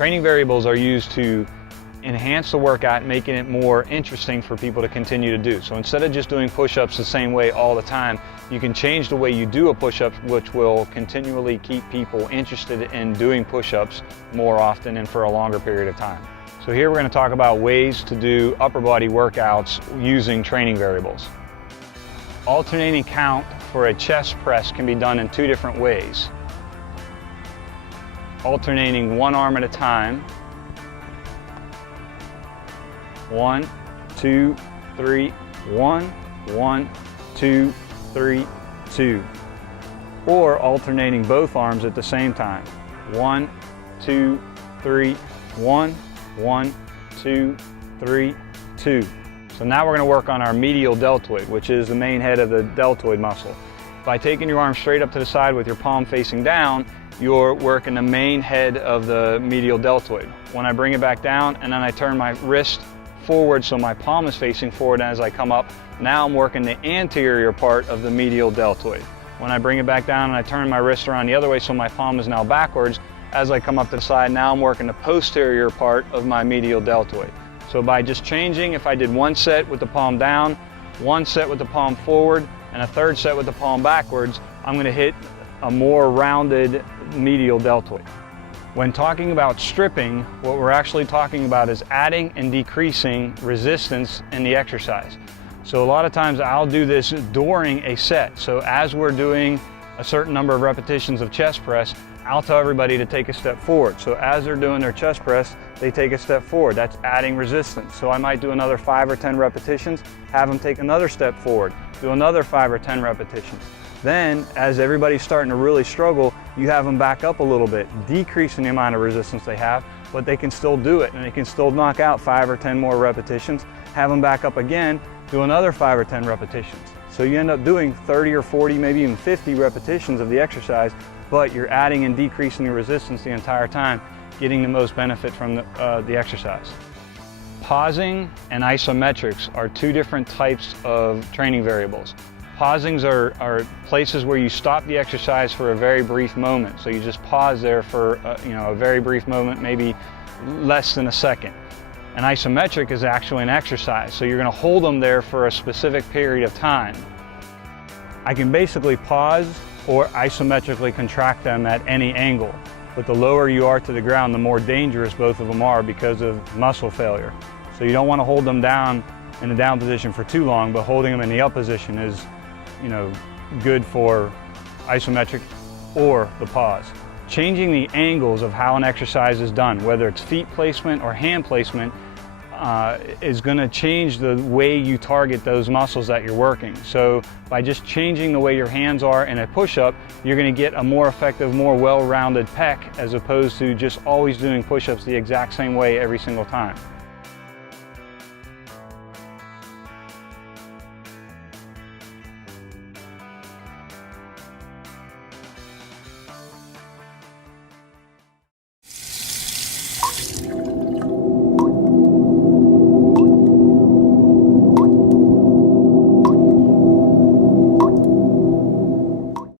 Training variables are used to enhance the workout, making it more interesting for people to continue to do. So instead of just doing push-ups the same way all the time, you can change the way you do a push-up, which will continually keep people interested in doing push-ups more often and for a longer period of time. So here we're going to talk about ways to do upper body workouts using training variables. Alternating count for a chest press can be done in two different ways. Alternating one arm at a time. 1, 2, 3, 1, 1, 2, 3, 2. Or alternating both arms at the same time. 1, 2, 3, 1, 1, 2, 3, 2. So now we're going to work on our medial deltoid, which is the main head of the deltoid muscle. By taking your arm straight up to the side with your palm facing down, you're working the main head of the medial deltoid. When I bring it back down and then I turn my wrist forward so my palm is facing forward as I come up, now I'm working the anterior part of the medial deltoid. When I bring it back down and I turn my wrist around the other way so my palm is now backwards, as I come up to the side, now I'm working the posterior part of my medial deltoid. So by just changing, if I did one set with the palm down, one set with the palm forward, and a third set with the palm backwards, I'm going to hit a more rounded medial deltoid. When talking about stripping, what we're actually talking about is adding and decreasing resistance in the exercise. So a lot of times I'll do this during a set. So as we're doing a certain number of repetitions of chest press, I'll tell everybody to take a step forward. So as they're doing their chest press, they take a step forward. That's adding resistance. So I might do another 5 or 10 repetitions, have them take another step forward, do another 5 or 10 repetitions. Then, as everybody's starting to really struggle, you have them back up a little bit, decreasing the amount of resistance they have, but they can still do it and they can still knock out 5 or 10 more repetitions, have them back up again, do another 5 or 10 repetitions. So you end up doing 30 or 40, maybe even 50 repetitions of the exercise, but you're adding and decreasing the resistance the entire time, getting the most benefit from the exercise. Pausing and isometrics are two different types of training variables. Pausings are places where you stop the exercise for a very brief moment. So you just pause there for a very brief moment, maybe less than a second. An isometric is actually an exercise, so you're going to hold them there for a specific period of time. I can basically pause or isometrically contract them at any angle, but the lower you are to the ground, the more dangerous both of them are because of muscle failure. So you don't want to hold them down in the down position for too long, but holding them in the up position is good for isometric or the pause. Changing the angles of how an exercise is done, whether it's feet placement or hand placement, is going to change the way you target those muscles that you're working. So by just changing the way your hands are in a push-up, you're going to get a more effective, more well-rounded pec as opposed to just always doing push-ups the exact same way every single time.